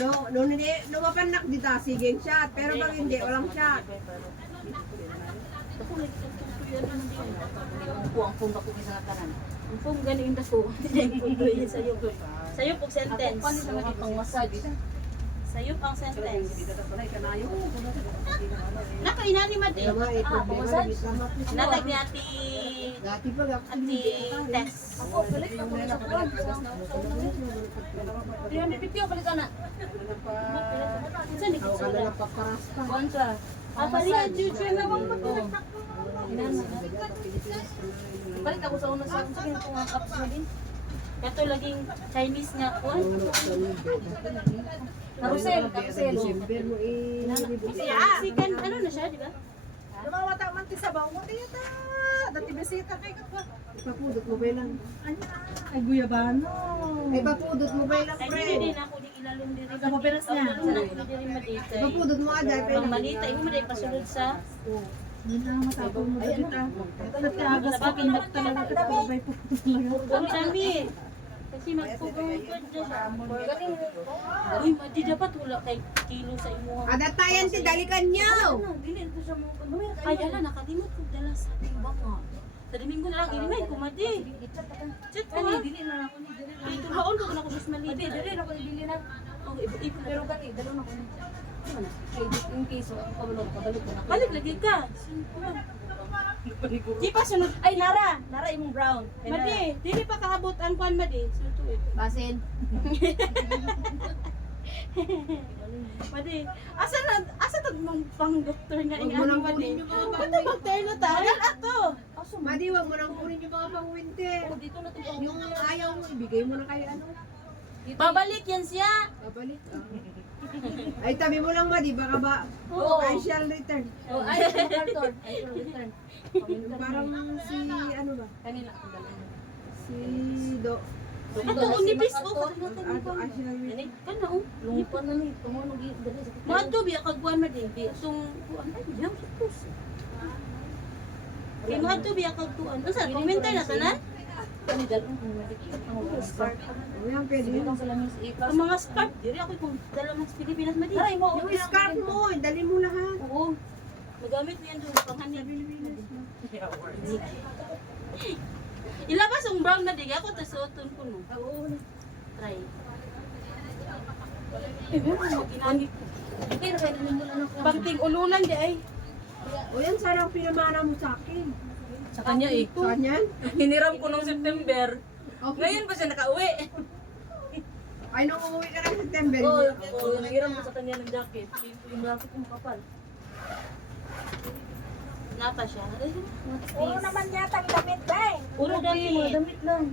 No, mapanak di ta, sige shot. Pero pag hindi, walang shot. Ako lagi ang tutuyan naman din. Ang phone ako isa nga tanan. Ang phone galing dako. Sayo po. Sayo po sentence. Ako pa ni pang massage. Sayo pang sentence. Naka inani madi. Massage. Natag ni ati. Dati pa Ati test. Ako balik ako sa phone. Diyan ni video balik ana. Saan ako ka na napaparas pa. Kontra. Apalihan YouTube na bang balik ako sa una sa akin kung ang apps na din. Kato laging Chinese nga po. Karusel. December mo Sikan, ano na siya, di ba? Lumawata man ti sabaw mo tita. Dati bisita kay ka pa. Ipapudot mo ba lang? Ay guyabano. Ipapudot mo ba lang, Ay, pre? hindi din ako di ilalong diri. Sa paperas niya. Ipapudot mo agad. Ang malita, imo mo dahil pasunod sa... Yun na matapos mo tita. Nagtiagas ka pinak talaga ka sabay po talaga. Ang dami. Kasi magpupugod dyan siya. Uy, madi dapat wala kay kilo sa imo. Adatayan si dalikan niyo! Dili ito siya mo. Ay, ala, nakalimot ko dala sa ating baka. Sa Domingo na lang, ilimay ko, madi. Chat ko ha. Dili na ako ni dili. Ay, tuhaon ko na ako mas malita. Madi, dili na ako ni dili na. Pero gani, dalaw na ko ni. In case, ako kabalik ko na. Balik lagi ka. Di pa sunod. Ay, Nara imong brown. Madi, dili pa kaabot ang kwan, Madi. Basin. Madi, asa tag mong pang doktor nga Huwag mo nang Madi. kunin yung mga Ano doktor na ta? Agal ato. Madi, wag mo nang kunin yung mga pang-winter. Dito na to. Yung ayaw mo, ibigay mo na kay ano. Babalik yan siya. Babalik. Ay, tabi mo lang, Madi. Baka ba, Oo. I shall return. Oh, ay, return. Yung parang si, ano ba? Kanina ako dala. Si Do. Ato, unipis ko. I shall return. Kana oh. Lungipan na ni. Tumunog dali sa. Mato biya kagwan ma din. Tung kuan ay bilang sus. Kay mato biya kagtuan. Unsa komentar na tanan? Kani dalon ang scarf. Ayan, pwede yun. Ang mga scarf diri ako kung dala mas Pilipinas ma din. Yung scarf mo, dali mo lahat. Oo. Magamit niyan doon panghanap Pilipinas. Ilabas ang brown na dig ako tas suoton ko no. Oo. Try. Pagting ulunan di ay. O yan, sana ang pinamana mo sa akin. Sa kanya eh. Sa kanyan? Hiniram ko nung September. Okay. Ngayon pa siya nakauwi. Ay, nung umuwi ka ng September. Oo, nanghiram ko sa kanya ng jacket. Yung jacket kong kapal. Napa siya. Puro naman yata ang damit day. Puro Mga damit. damit lang.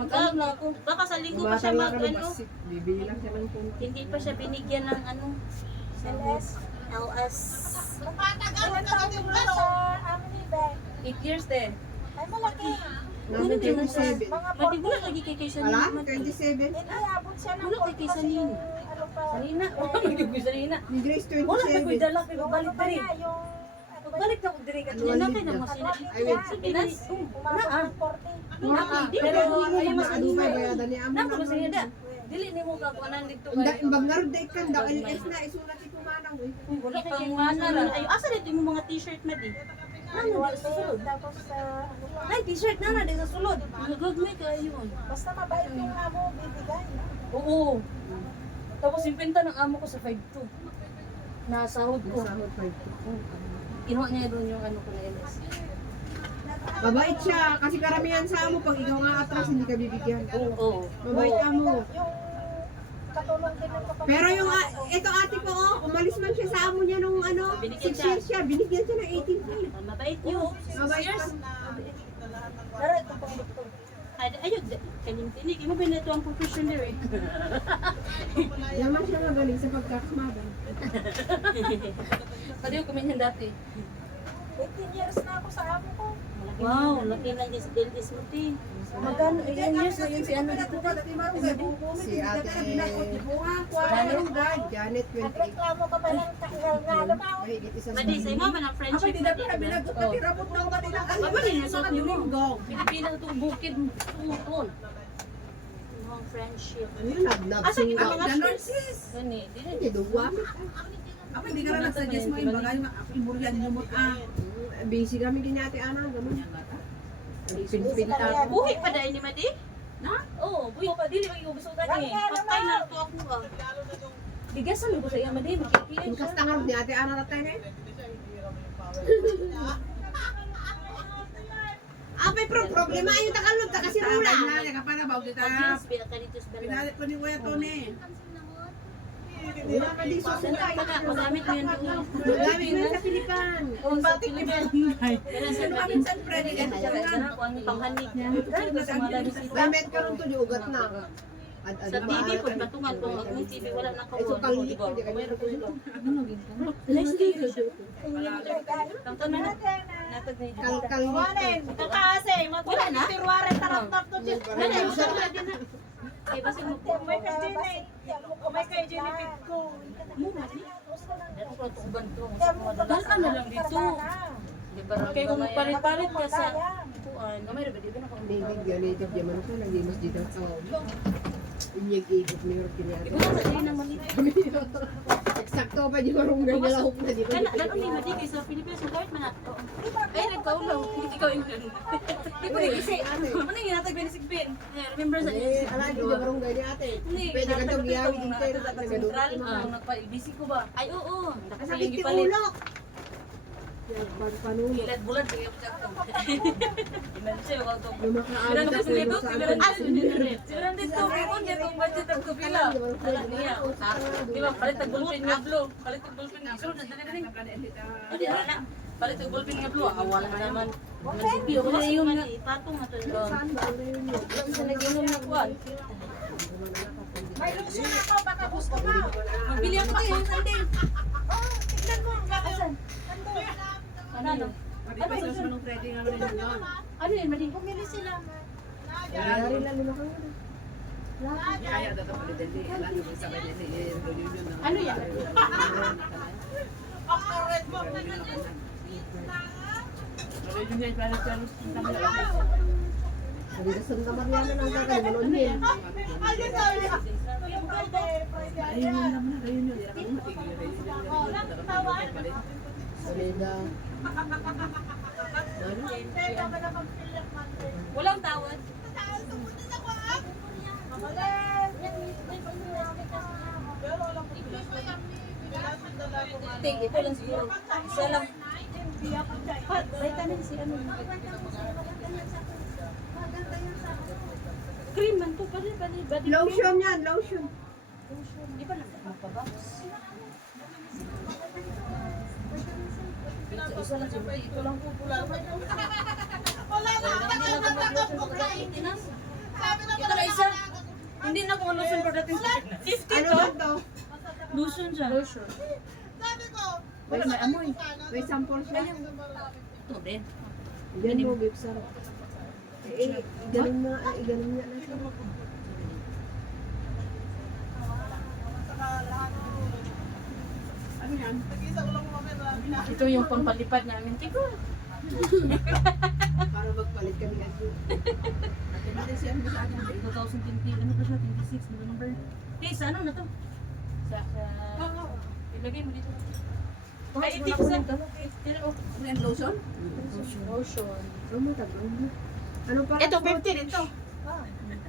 Mag-ano na ako. Baka sa linggo pa siya mag ano. Bibili lang siya ng punto. Hindi pa siya binigyan ng ano. LS. LS. Ilan taon mo na sa amin day? 8 years din. Ay malaki. Namin 27. Mga Mati wala lagi kay kaysa Wala? nino. 27? Hindi, abot siya ng Wala kay kaysa nino. Ano pa? Salina. Wala nagiging salina. Ni Grace Wala na ko'y 27. dala. Ko'y balik pa rin. Yung Pagbalik na ko diri ka. Yan na kay naman sila. Ay, wait. Sa Pinas. pumasok ng 40. Pero ayun mas Adumay, bayadan ni Amo. Nako sa da. Dili ni mo kakuanan dito Ang kay. imbang nga rin kan, da LS na, isulat ito manang. Wala kay mana ra. Ay asa dito mo mga t-shirt ma di. Ano di sa sulod? Tapos Ay, t-shirt na na di sa sulod. Nagagmay ka yun. basta mabait yung amo, bibigay. Oo. Tapos yung pinta ng amo ko sa 5'2". Nasahod ko. Kinuha niya doon yung ano ko na LS. Mabait siya, kasi karamihan sa amo, pag ikaw nga atras, hindi ka bibigyan. Oo. Mabait amo. Yung katulong din ng kapatid. Pero yung, ito ate ko, umalis man siya sa amo niya nung ano, 6 years siya, binigyan siya ng 18K. Mabait yun. Mabait pa. Tara, ito pang doktor. Ayun, kalimtinig. Imo ba na ito ang professional eh. Yaman siya magaling sa pagkakamagan. Pwede ko kuminyan dati. 18 years na ako sa amo ko. Wow, laki lang yung Deltis mo ti. Magkano? Ilang years na yun si ano dito? Si ate, Janet, 28. Nagreklamo ka pa ng kaingal-ngalo ka. Mahigit isang Madi, sa imo man ang friendship mo di. Baba din yung suot niyo mo. Pilipinas itong bukid. Tutol. among friendship. Ano yun? Asa Nag-sing kita ka. mga shorts? Gani, dili. Hindi, duwa. Ako hindi ka na nag-suggest mo yung bagay, imuryan niyo mo Busy kami ginyati ana, gamon. Pinpinta. Buhi pa dahil ni Madi? Na? Oo, buyo pa dili yung gusto gani. Patay na to ako ah. Bigasan mo ko sa iya madi, makikiyas. Yung kastangan ni ate ana natay na eh. Apay problema yung takalog ta kasi Wala. rula. Kapara ba kita? Pag-yes, pinakalitos ba lang. Pinalit ko ni Kuya Tony. Wala ka di susunod. Magamit mo yun doon. Gamit mo sa Pilipan. Kung sa Pilipinas. Kailan sa Ano kami Pilipinas? sa Freddy ganito siya Sana na? kung ano panghanig niya. Dahil ko sa mga bisita. Gamit ka ron to di ugat na. Sa TV po, patungan kung ang TV wala na Ay, so panglit ko, di ka Mayroon ko ito. Let's do it. Tangtan na na. Natag na ito. Kalkalit. Wala na? Wala na. Gusto na din na. Ay, basta mo po. Muna ni. Ano ko tuban to? Dala na lang dito. Di ba? Kaya kung palit-palit ka sa kuan. Gamay ra ba dito na kung David ganito diyan sa nagimas dito sa inyag ikot ni Lord Ikaw kiniya. sa din naman ito. Eksakto pa di marong gagalaw na di ba? Lalo ni Madi kay sa Pilipinas yung kahit man ato. Ay, rin ka ulo. Hindi ikaw yung ganun. Hindi ko rin kasi. Ano yung ginatag ba ni Sigbin? Remember sa Eh, ala di ba marong gani ate. Pwede ka to giyawi dito Central. nagadulot. Nagpa-ibisi ko ba? Ay, oo. Kasakit ti Palit. ulo. Panulo. Ilan bulan kaya mo siya. Ilan siya wag to. Lumakaan ka sa Dito, lumakaan ka. sigaran dito, kung dito, budget ang kupila. Wala niya. Di ba, palit ang bulpin nga blue. Palit ang bulpin nga blue. Hindi, ano na. Palit ang bulpin nga blue. Wala naman. Nagsipi ako na yung patong na to. Saan ba ang yun yun? Lang sa nag-inom na kuwan. Magbili ako kayo yung sanding. Ano? Ano yun, Madi? Pumili sila. Yari lang lumakang ka. Ano yan? Sabi ka Santa Maria na lang ka kay Manonhin. Salida. Walang tawad. Ting, ito lang siguro. Isa lang. Vitamin C, ano? Cream man to, bali. Body Lotion yan, lotion. Di ba nagpapabox? Isa lang siguro. Ito lang po pula. Ito na isa. Hindi na kung lotion for dating 50 Ano to. ba to? Lotion siya. Lotion. Wala may amoy. May sample siya. Ito din. Yan mo, babe, sarap. Eh, igaling na, igaling niya na siya. Ito yung pampalipad namin. Tigo. Para magpalit kami kasi. 2020, ano ba siya? 26, November. Okay, sa ano na to? Sa, ilagay mo dito. Ay, itik sa. Lotion? Lotion. Ano tagal mo? Ano pa? Ito, 15 ito.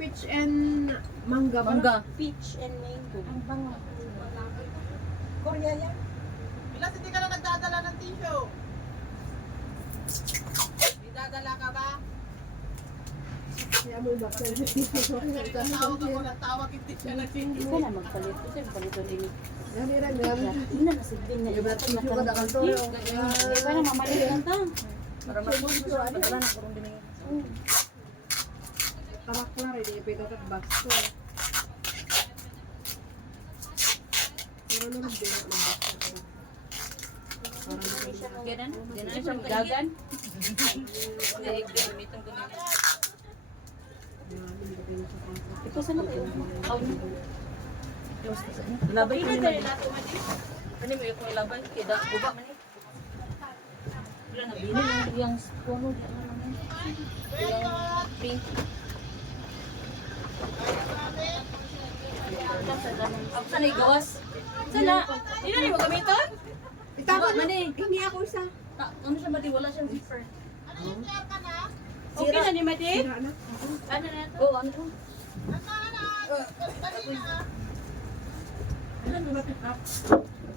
Peach and mangga. ba? Mangga. Peach and mango. Ang bango. Korea yan? Bilas, hindi ka na nagdadala ng tissue. May dadala ka ba? Kaya mo ibaksan sa tissue. Tawag ako ng tawag, hindi siya nag-tissue. Ito na magpalit. Ito yung palito din. Gani rin, gani. Hindi na nasibin na. Iba tissue ka na kanto. Ito na mamalit lang ta. Para mag-tissue. Wala na karong din. Tamak na rin, ipito at box ko. Pero naman din ako ng box ko. Ganun? Ganun siya gagan? Hindi, gamitin ko nila. Ito saan na kayo? Labay ka na nato man eh. Ano mo yung ilabay? Kaya guba man eh. Wala na bili ng yung puno. Yung pink. na gawas. Sana. Hindi na mo gamiton? Itama Diba, na. mani? Hindi ako isa. Ano siya madi? Wala siyang zipper. Okay na ni Madi? Sira na. Ano na to? Oo, ano to?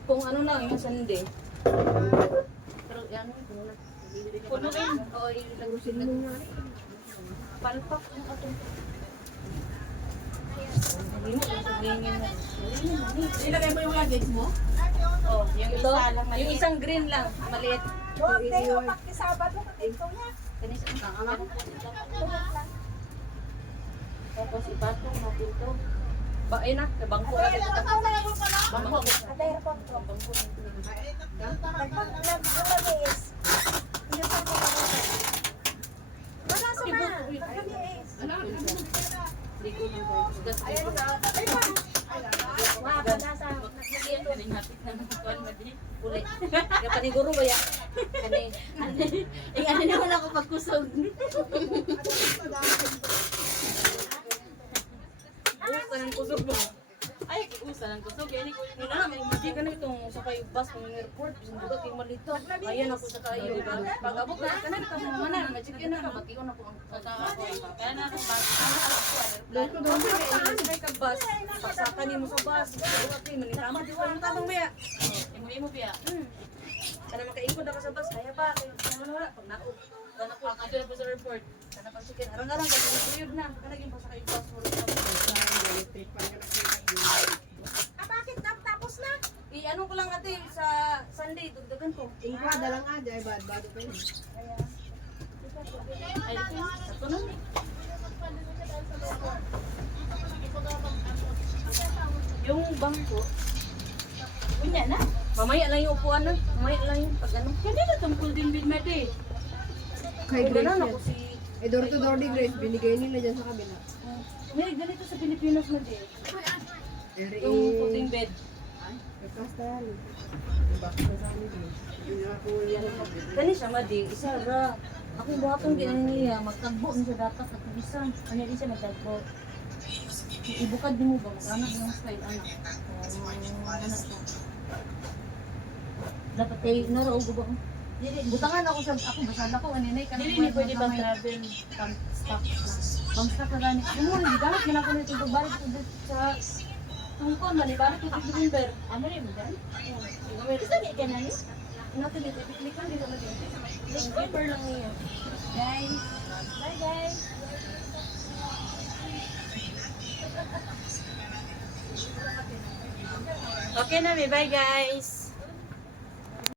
Kung ano lang, yung sande. Pero yan, puno na. Punuin. Oo, ilagay Tagusin mo nga. palpak yung ato. Hindi mo, sabihin na. Ilagay mo yung luggage mo? Oh, yung Ito, isa, lang maliit. yung isang green lang, maliit. Kanisa, Tapos ipatong natin to. ba, ayun na, sa bangko na ito. Bangko. Bangko na ito. Ligo ng gas. Ulit. Kaya paniguro ba yan? Kani. Ano naman ako pagkusog. Bukas ka ng kusog mo. Ay, usa lang kusog. Yan ko Yun na naman, hindi ka na itong sakay bus ng airport. Bisan buka kayo malito. Ayan ako sa kayo. Pag abot na, ka na ito sa mga na. Machikin na ka, matiyon ako ang tatawa ko. Kaya na akong bag. sakay ka bus. Pagsakan niyo mo sa bus. Buka kayo, manitama. Di walang tabang maya. Imo piya. Kana makaikot na ka sa bus. Kaya ba? Kaya wala. Pag naog. Kana po. Ako na po sa report. Kana pag chicken. Arang-arang ka. Tuyod na. Kana yung pasakay bus. Electric pa nga I-ano ko lang ate sa Sunday. Dugdagan ko. Ingkwada lang nga, dahil bad-bado pa yun. Ay, ito na. Yung bangko. Kunya na. Mamaya lang yung upuan na. Mamaya lang yung pag ano. Hindi na tungkol din bin Madi. Kay Ay, Grace ganun yan. ako si... Eh, door to door ni Grace, binigay nila dyan sa kabila. May ganito sa Pilipinas mo din. Yung puting bed. Kasta yan. Bakit sa amin Grace? Yun nga po yan. Kani siya madi. Isa ra. Ako buhatong ginan niya. Magtagbo niya sa datak at isa. Ano din siya magtagbo. Ibukad din mo ba? Mag-anak yung style anak. Anak siya. Dapat kayo naro ko ba? Butangan ako sa ako basada ko aninay kanang Dili ni pwede ba travel pang stock na. bang sa kagani. Mo rin gamit gina ko nito balik ko dito sa tungkol malibalik ko dito December. Ano rin mo dyan? Isa ni kanani. Natin dito iklikan dito na dito. Link paper lang niya. Guys. Bye guys. Okay na, bye guys.